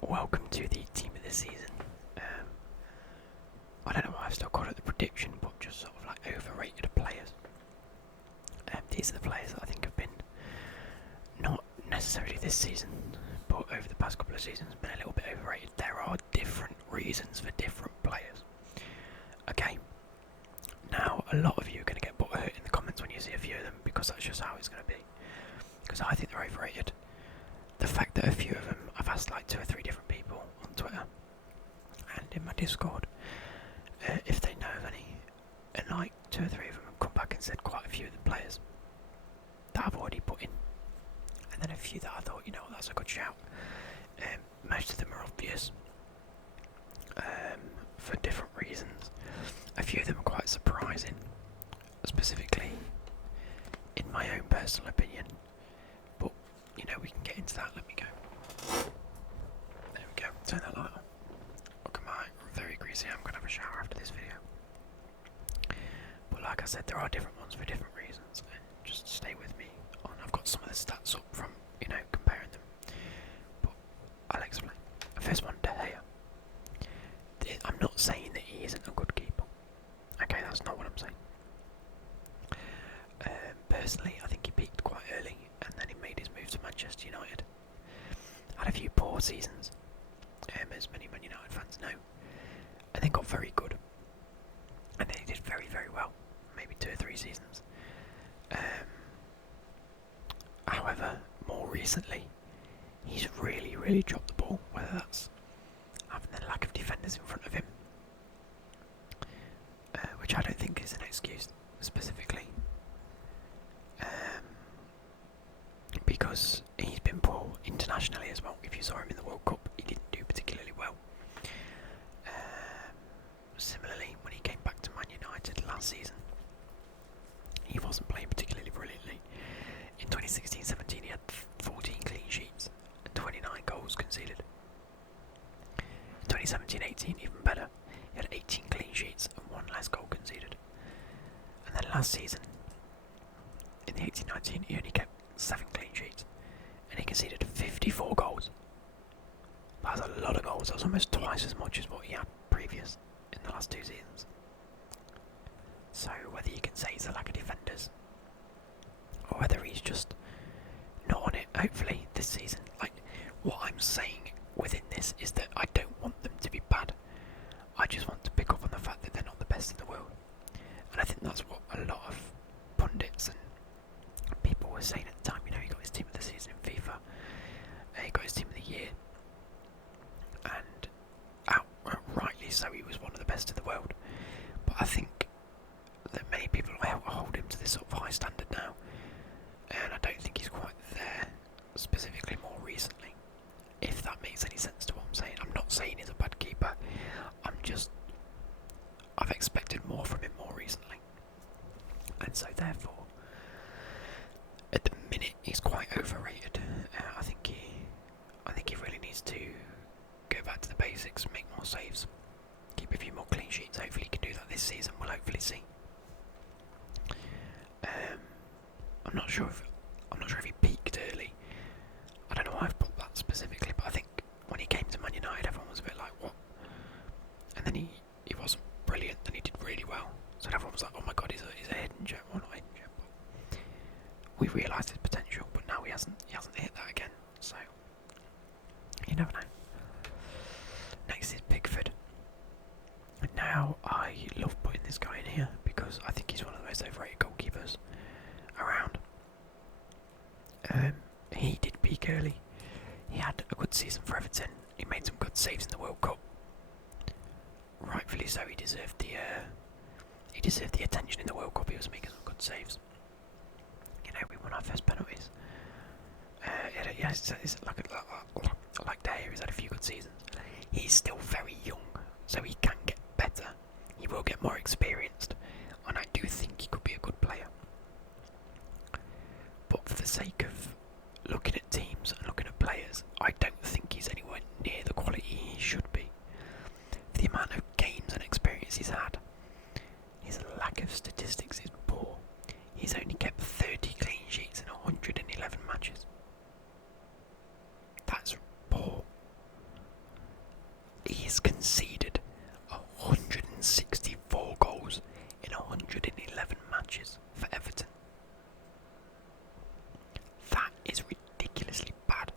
welcome to the team of the season. I don't know why I've still called it the prediction, but just sort of like overrated players. These are the players that I think have been, not necessarily this season, but over the past couple of seasons, been a little bit overrated. There are different reasons for different players. Okay, now a lot of you are going to get butthurt in the comments when you see a few of them, because that's just how it's going to be. Because I think they're overrated. The fact that a few of them, I've asked like 2 or 3 different people on Twitter and in my Discord if they know of any, and like 2 or 3 of them have come back and said quite a few of the players that I've already put in, and then a few that I thought, that's a good shout. Most of them are obvious for different reasons. A few of them are quite surprising, specifically in my own personal opinion. But we can get into that. Let me go. There we go. Turn that light on. Look at mine. I'm very greasy. I'm gonna have a shower after this video. But like I said, there are different ones for different reasons. And just stay with me. I've got some of the stats up from comparing them. But I'll explain. First one, De Gea. I'm not saying that he isn't a good keeper. Okay, that's not what I'm saying. Personally, I think he peaked quite early, and then he made his move to Manchester United. Had a few poor seasons, as many Man United fans know, and then got very good. And then he did very, very well, maybe 2 or 3 seasons. However, more recently, he's really, really dropped the ball, whether that's having the lack of defenders in front of him, which I don't think is an excuse specifically. Because he's been poor internationally as well. If you saw him in the World Cup, he didn't do particularly well. Similarly, when he came back to Man United last season, he wasn't playing particularly brilliantly. In 2016-17, he had 14 clean sheets and 29 goals conceded. In 2017-18, even better, he had 18 clean sheets and 1 less goal conceded. And then last season, in the 18-19, he only kept 7 clean sheets, and he conceded 54 goals. That's a lot of goals. That's almost twice as much as what he had previous in the last 2 seasons. So whether you can say it's a lack of defenders, or whether he's just not on it, hopefully this season. Like, what I'm saying within this is that I don't want them to be bad. I just want to pick up on the fact that they're not the best in the world. And I think that's what a lot of pundits and people were saying at the time. He got his team of the season in FIFA, he got his team of the year, and rightly so, he was one of the best in the world. But I think that many people hold him to this sort of high standard now, and I don't think he's quite there, specifically more recently, if that makes any sense to what I'm saying. I'm not saying he's a bad keeper, I've expected more from him more recently, and so therefore at the minute he's quite overrated. I think he really needs to go back to the basics, make more saves, keep a few more clean sheets. Hopefully he can do that this season. We'll hopefully see. I'm not sure if he peaked early. I don't know why I've put that specifically, but I think when he came to Man United, everyone was a bit like, what? And then he wasn't brilliant, then he did really well. So everyone was like, oh my god, he's a hidden gem. Well, not a hidden gem, but we realised his potential, but now he hasn't hit that again. So you never know. Next is Pickford. Now, I love putting this guy in here because I think he's one of the most overrated goalkeepers around. He did peak early. He had a good season for Everton. He made some good saves in the World Cup. Rightfully so, he deserved the attention in the World Cup. He was making some good saves. We won our first penalties. It's like De Gea, he's had a few good seasons. He's still very young, so he can get better. He will get more experienced, and I do think he could be a good player. But for the sake of looking at teams and looking at players, I don't think he's anywhere near the quality he should be. For the amount of games and experience he's had, his lack of statistics is poor. He's only kept 30 clean sheets in 111 matches. That's poor. has conceded 164 goals in 111 matches for Everton. That is ridiculously bad.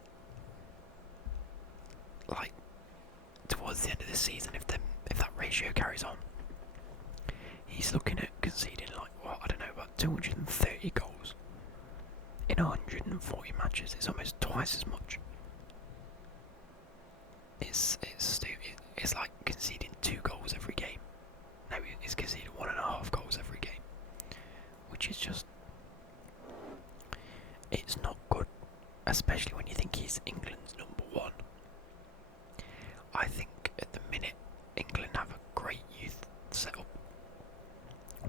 Like, towards the end of the season, if that ratio carries on, he's looking at conceding about 230 goals in 140 matches. It's almost twice as much. It's like conceding 2 goals every game. No, he's conceding 1.5 goals every game, which is just, it's not good, especially when you think he's England's number 1. I think at the minute England have a great youth setup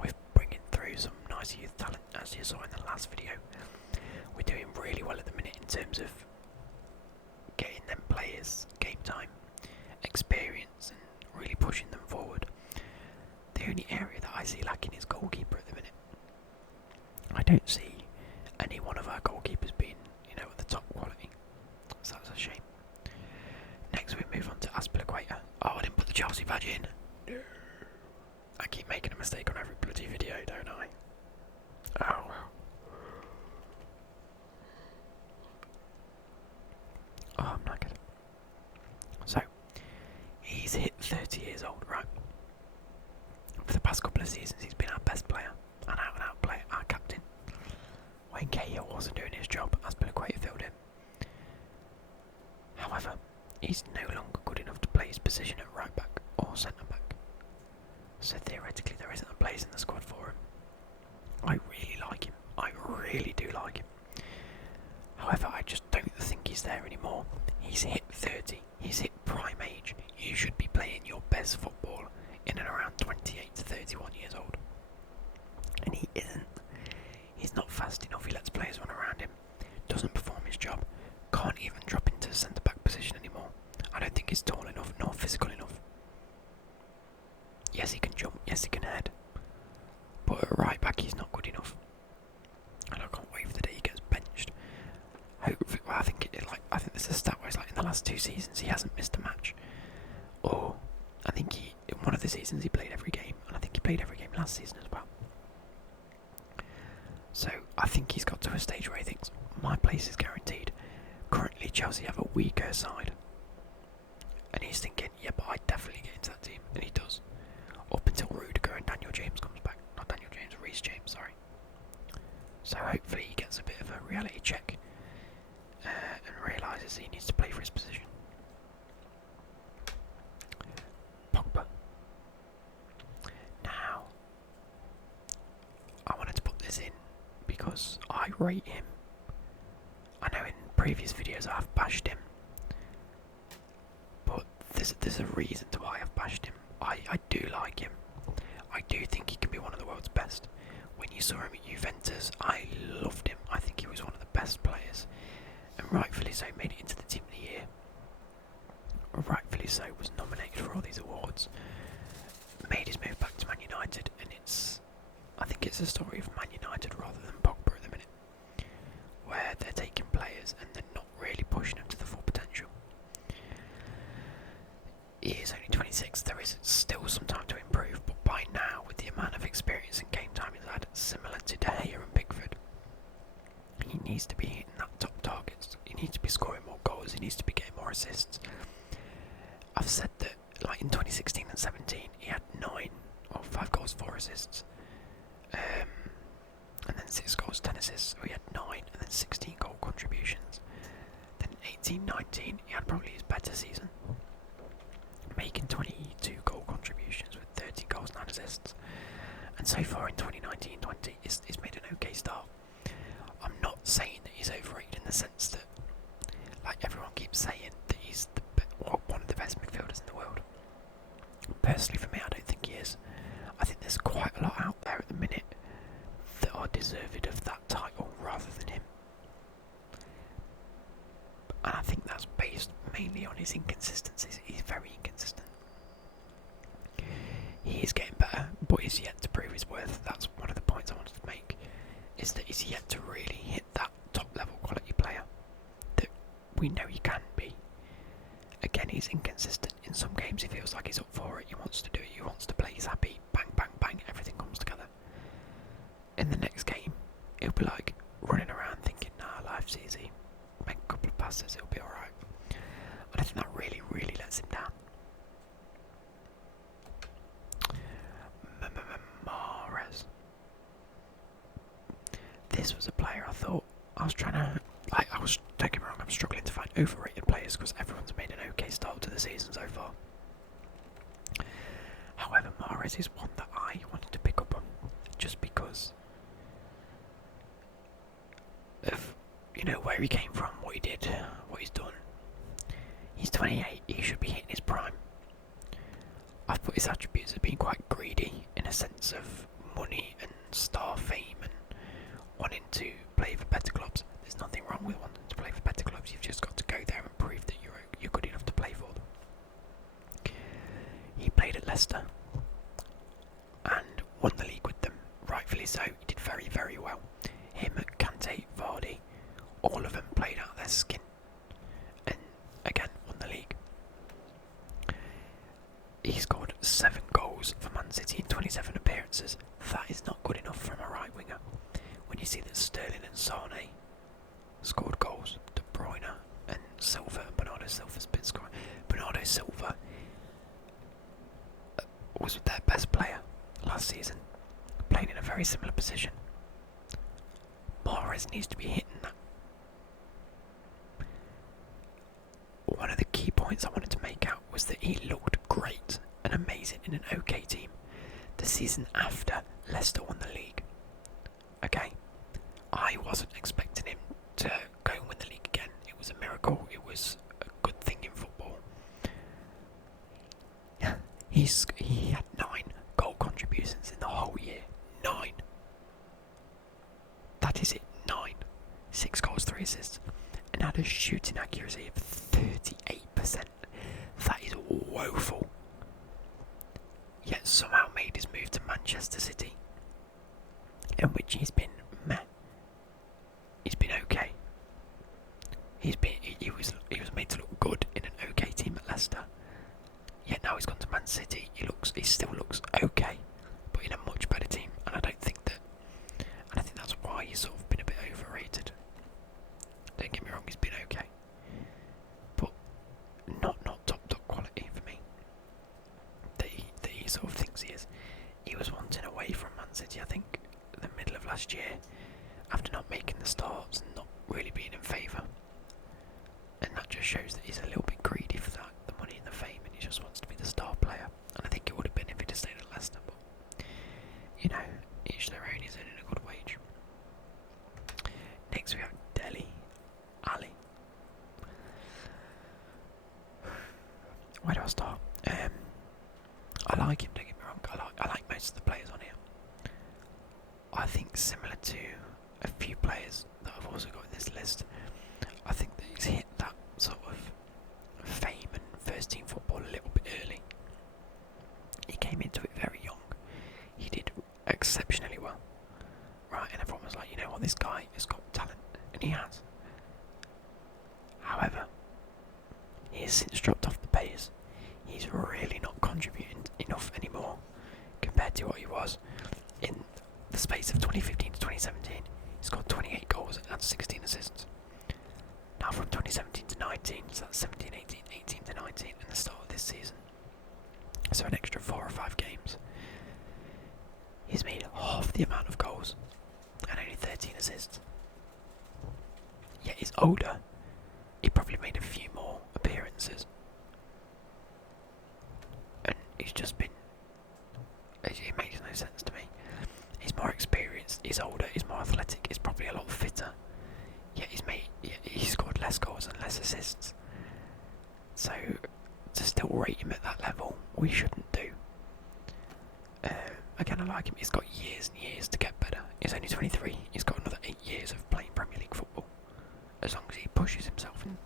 with bringing through some nice youth talent, as you saw in the last video. We're doing really well at the minute in terms of getting them players game time, experience, and really pushing them forward. The only area that I see lacking is goalkeeper at the minute. I don't see any one of our goalkeepers being, at the top quality, so that's a shame. Next we move on to Aspilicueta. Oh, I didn't put the Chelsea badge in. I keep making a mistake on every bloody video, don't I? Oh well. Oh, I'm not good. So, he's hit 30 years old, right? For the past couple of seasons, he's been our best player, an out-and-out player, our captain. When Cahill wasn't doing his job, Aspilicueta filled in. However, he's no longer good enough to play his position at right back or centre back. So theoretically, there isn't a place in the squad for him. I really like him. I really do like him. However, I just don't think he's there anymore. He's hit 30. He's hit prime age. You should be playing your best football in and around 28 to 31 years old. And he isn't. He's not fast enough. He lets players run around him. Doesn't perform his job. Can't even drop into the centre-back position anymore. I don't think he's tall enough nor physical enough. Yes, he can jump. Yes, he can head. But at right back, he's not good enough. And I can't wait for the day he gets benched. Hopefully, well, I think there's a stat where it's like in the last 2 seasons he hasn't missed a match. Or I think in one of the seasons he played every game, and I think he played every game last season as well. So I think he's got to a stage where he thinks my place is guaranteed. Currently Chelsea have a weaker side, and he's thinking, yeah, but I definitely get into that team, and he does. Up until Rudiger and Daniel James comes back. Not Daniel James, Reece James, sorry. So hopefully he gets a bit of a reality check and realises he needs to play for his position. Pogba. Now, I wanted to put this in because I rate him. I know in previous videos I've bashed him, but there's a reason to why I've bashed him. I do like him. I do think he can be one of the world's best. When you saw him at Juventus, I loved him. I think he was one of the best players, and rightfully so, made it into the team of the year. Rightfully so, was nominated for all these awards. Made his move back to Man United, and I think it's a story of Man United rather than Pogba at the minute, where they're taking players and they're not really pushing them to the full potential. He is only 26, there is still some time to improve, but by now, with the amount of experience and game time he's had, similar to De Gea and Pickford, he needs to be hitting that top targets. He needs to be scoring more goals, he needs to be getting more assists. I've said that, like in 2016 and 17, he had 5 goals, 4 assists. And then 6 goals, 10 assists, so he had 9, and then 16 goal contributions. Then 18-19, he had probably his better season, making 22 goal contributions with 30 goals, 9 assists. And so far in 2019-20, he's made an okay start. I'm not saying that he's overrated in the sense that, like everyone keeps saying, that he's one of the best midfielders in the world. Personally, for me, I don't think he is. I think there's quite a lot out there at the minute that are deserving of that title rather than him. And I think that's based mainly on his inconsistencies. He's very inconsistent. He is getting better, but he's yet to prove his worth. That's one of the points I wanted to make, is that he's yet to really hit that top level quality player that we know he can be. Again, and he's inconsistent. In some games he feels like he's up for it, he wants to do it, he wants to play, he's happy, bang, bang, bang, everything comes together. In the next game, he'll be like running around thinking, nah, life's easy, make a couple of passes, it'll be alright. And I think that really, really lets him down. Mahrez. This was a player I thought, don't get me wrong, I'm struggling to find overrated players because everyone's made an okay start to the season so far. However, Mahrez is one that I wanted to pick up on just because of, where he came from, what he did, what he's done. He's 28, he should be hitting his prime. I've put his attributes as being quite greedy in a sense of money and star fame and wanting to play for better clubs. There's nothing wrong with wanting to play for better clubs, you've just got to go there and prove that you're good enough to play for them. He played at Leicester and won the league with them, rightfully so. He did very, very well. Him, Kante, Vardy, all of them played out their skin and again won the league. He scored 7 goals for Man City in 27 appearances. That is not good enough from a right winger. When you see that Sterling and Sane scored goals, De Bruyne and Silva, Bernardo Silva's been scoring. Bernardo Silva was their best player last season, playing in a very similar position. Mahrez needs to be hitting that. One of the key points I wanted to make out was that he looked great and amazing in an okay team the season after Leicester won the league. Okay, I wasn't expecting him to go and win the league again. It was a miracle, it was a good thing in football. He had 9 goal contributions in the whole year. 9. That is it, 9. 6 goals, 3 assists. And had a shooting accuracy of 38%. That is woeful. Yet somehow made his move to Manchester City, in which he's been meh. He's been okay. He was made to look good in an okay team at Leicester. Yet now he's gone to Man City. He still looks okay, but in a much better team. And I think that's why he's sort of been a bit overrated. Don't get me wrong, he's been okay, but not top quality for me. That he sort of thinks he is. He was wanting away from Man City, I think, the middle of last year, after not making the starts and not really being in favour. And that just shows that he's a little bit greedy for that, the money and the fame, and he just wants to be the star player. And I think it would have been if he'd have stayed at Leicester, but each their own. He's earning a good wage. Next we have Dele Alli. Where do I start? I like him, don't get me wrong. I like most of the players on here. I think similar to a few players that I've also got in this list, I think that he's hit that sort of fame and first team football a little bit early. He came into it very young. He did exceptionally well. Right, and everyone was like, you know what, this guy has got talent, and he has. However, he has since dropped off the pace. He's really not contributing enough anymore compared to what he was in the space of 2015 to 2017. He's got 28 goals and 16 assists. Now from 2017 to 19, so that's 17, 18, 18 to 19 and the start of this season. So an extra 4 or 5 games. He's made half the amount of goals and only 13 assists. Yet he's older. He probably made a few more appearances. And he's just been... It makes no sense to me. He's more experienced, he's older, he's more athletic, he's probably a lot fitter. Yet he's scored less goals and less assists. So to still rate him at that level, we shouldn't do. Again, I like him. He's got years and years to get better. He's only 23. He's got another 8 years of playing Premier League football. As long as he pushes himself and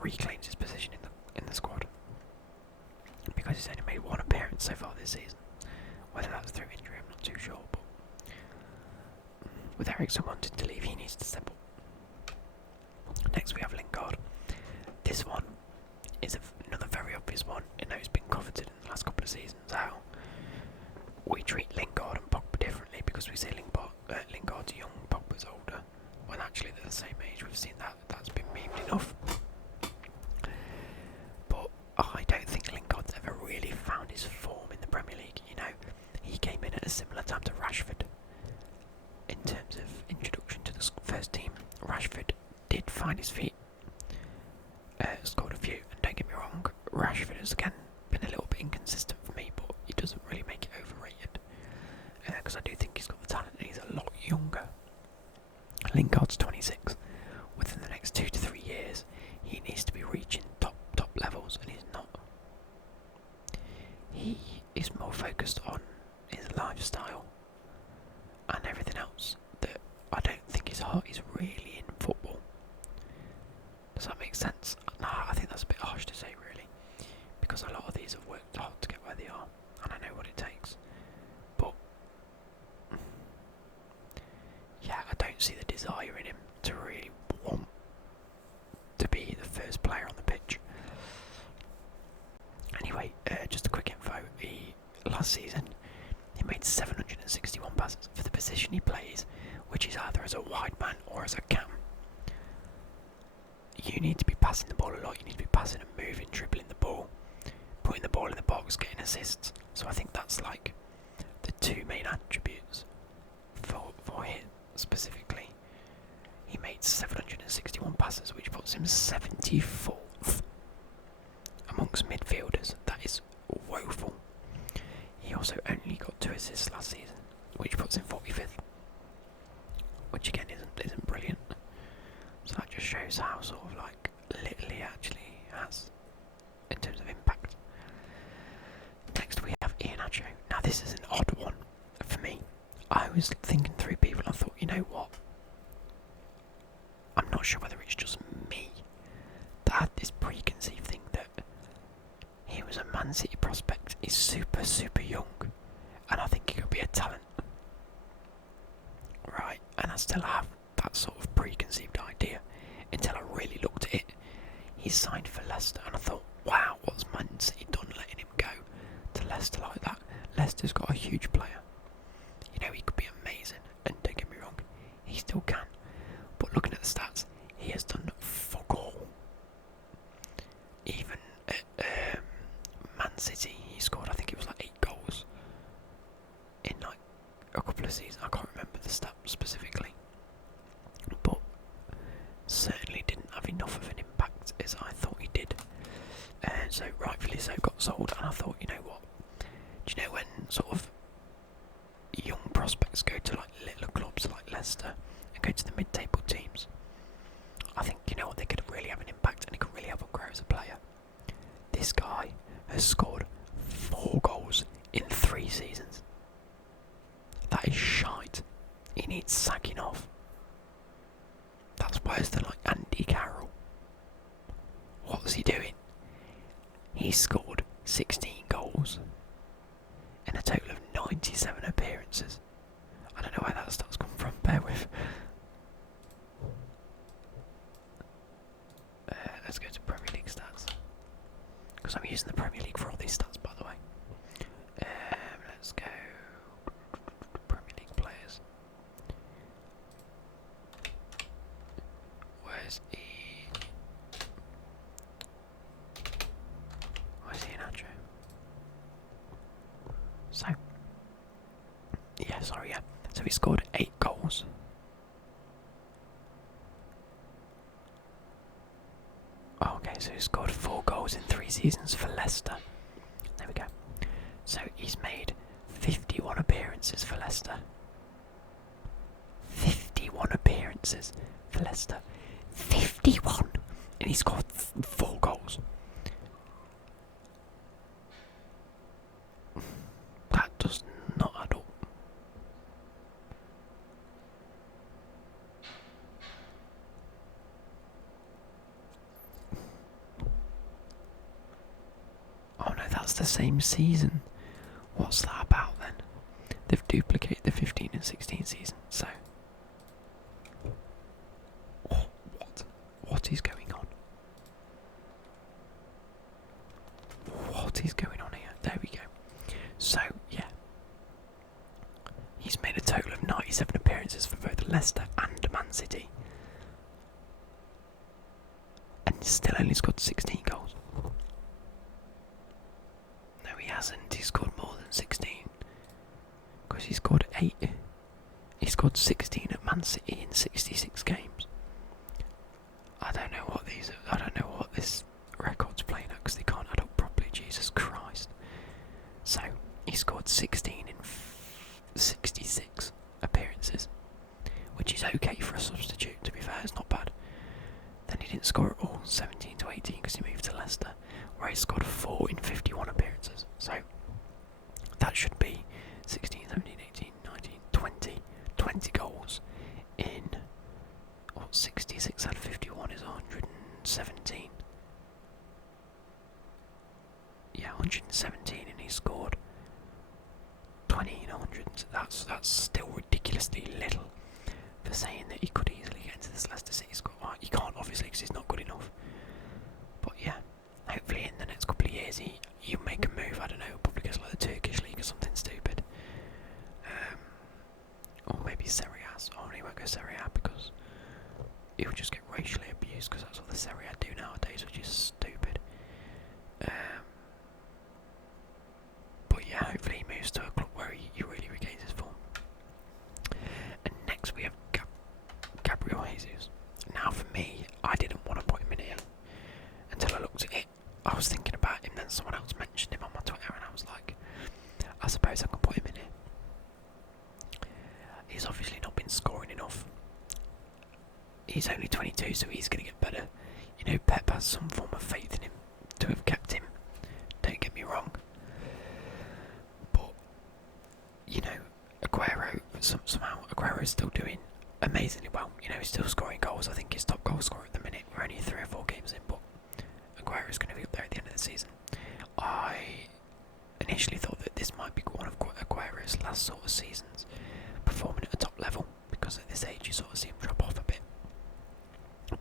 reclaims his position in the squad. Because he's only made 1 appearance so far this season. Whether that's through injury, I'm not too sure. But with Eriksen wanting to leave, he needs to step up. Next we have Lingard. This one is another very obvious one. I know it's been coveted in the last couple of seasons how we treat Lingard and Pogba differently because we say Lingard's young, Pogba's older. When actually they're the same age. We've seen that's been memed enough. But I don't think Lingard's ever really found his form in the Premier League. You know, he came in at a similar time to Rashford in terms of introduction to the first team. Rashford did find his feet, scored a few, and don't get me wrong, Rashford has again been a little bit inconsistent for me, but he doesn't really make it overrated because I do think he's got the talent and he's a lot younger. Lingard's 26. Within the next 2 to 3 years, he needs to be reaching top levels, and he's not. He is more focused on his lifestyle and everything else that I don't think his heart is really in football. Does that make sense? No, I think that's a bit harsh to say, really, because a lot of these have worked hard to get where they are, and I know what it takes. But yeah, I don't see the desire in him to really want to be the first player on the pitch. Anyway, just a quick info. Last season, he made 761 passes for the position he plays, which is either as a wide man or as a cam. You need to be passing the ball a lot. You need to be passing and moving, dribbling the ball, putting the ball in the box, getting assists. So I think that's like the two main attributes for him specifically. He made 761 passes, which puts him 74th amongst midfielders. That is woeful. He also only got 2 assists last season, which puts him 45th, which again isn't brilliant. So that just shows how sort of like little he actually has in terms of impact. Next we have Iheanacho. Now this is an odd one for me. I was thinking through people and I thought, you know what? I'm not sure whether it's just me that had this preconceived thing that he was a Man City prospect. He's super young, and I think he could be a talent. Right, and I still have that sort of preconceived idea until I really looked at it. He's signed for Leicester, and I thought, wow, what's Man City done letting him go to Leicester like that? Leicester's got a huge player. You know, he could be amazing, and don't get me wrong, he still can. But looking at the stats, he has done fuck all. Even at Man City, he scored, I think it was like 8 goals in like a couple of seasons. I can't remember the stat specifically, but certainly didn't have enough of an impact as I thought he did. And so rightfully so got sold, and I thought, you know what? Do you know when sort of young prospects go to like little clubs like Leicester and go to the mid-table teams? I think, you know what, they could really have an impact and he could really help him grow as a player. This guy has scored 4 goals in 3 seasons. That is shite. He needs sacking off. That's worse than like Andy Carroll. What's he doing? He scored 16 goals in a total of 97 appearances. I don't know where that stat's come from, bear with. Let's go to Premier League stats, because I'm using the Premier League for all these stats, by the way. Let's go Premier League players. Where's Iheanacho? So, so he scored 8 goals. Okay, so he scored 4 goals in 3 seasons for Leicester. There we go. So he's made 51 appearances for Leicester. 51 appearances for Leicester. 51! And he scored 4 goals. That does not add up. Oh no, that's the same season. What's that about then? They've duplicated the 15 and 16 season, so... What is going on? what is going on here? There we go. So, yeah. He's made a total of 97 appearances for both Leicester and Man City. And still only scored 16 goals. No, he hasn't. He scored more than 16. Because he scored 8. He scored 16 at Man City in 66 games. I don't know what this record's playing at because they can't add up properly. Jesus Christ. So, he scored 16 in 66 appearances. Which is okay for a substitute, to be fair. It's not bad. Then he didn't score at all, 17 to 18, because he moved to Leicester, where he scored 4 in 51 appearances. So, that should be 16, 17, 18, 19, 20 goals in, 66 out of 51 is 117. Yeah, 117, and he scored 20 in 100. That's still ridiculously little for saying that he could easily get into this Leicester City squad. Well, he can't, obviously, because he's not good enough. But yeah, hopefully in the next couple of years he'll make a move. I don't know, probably goes like the Turkish league or something stupid. Or maybe Serie A. Oh, he won't go Serie A because he'll just get racially abused, because that's what the Serie A do nowadays, which is stupid. But yeah, hopefully he moves to a club where he really regains his form. And next we have Gabriel Jesus. Now for me, I didn't want to put him in here until I looked at it. I was thinking about him, then someone else mentioned him on my Twitter, and I was like, I suppose I can put him in here. He's obviously not been scoring enough. He's only 22, so he's going to get better. You know, Pep has some form of faith in him to have kept him. Don't get me wrong. But, you know, Aguero, somehow Aguero is still doing amazingly well. You know, he's still scoring goals. I think he's top goal scorer at the minute. We're only 3 or 4 games in, but Aguero is going to be up there at the end of the season. I initially thought that this might be one of Aguero's last sort of seasons performing at a top level, because at this age you sort of see him drop off a bit.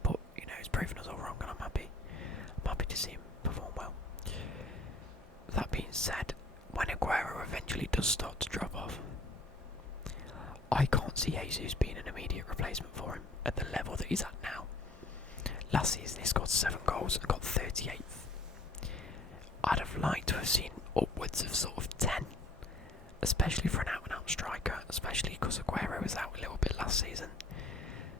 But, you know, he's proven us all wrong, and I'm happy. I'm happy to see him perform well. That being said, when Aguero eventually does start to drop off, I can't see Jesus being an immediate replacement for him at the level that he's at now. Last season he scored 7 goals and got 38th. I'd have liked to have seen upwards of sort of 10, especially for an out-and-out striker, especially because Aguero was out a little bit last season.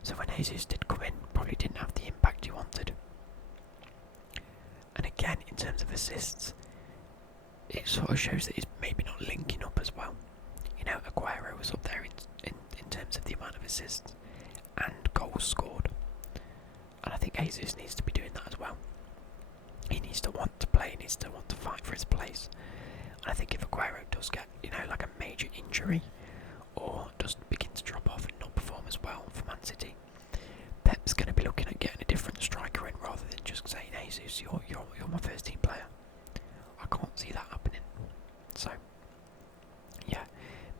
So when Jesus did come in, probably didn't have the impact he wanted. And again, in terms of assists, it sort of shows that he's maybe not linking up as well. You know, Aguero was up there in terms of the amount of assists and goals scored. And I think Jesus needs to be doing that as well. He needs to want to play, he needs to want to fight for his place. And I think if Aguero does get, you know, like a major injury, or does begin to drop off and not perform as well for Man City, Pep's going to be looking at getting a different striker in rather than just saying, hey Jesus, you're my first team player. I can't see that happening. So, yeah,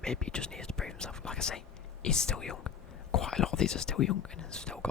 maybe he just needs to prove himself. Like I say, he's still young. Quite a lot of these are still young and have still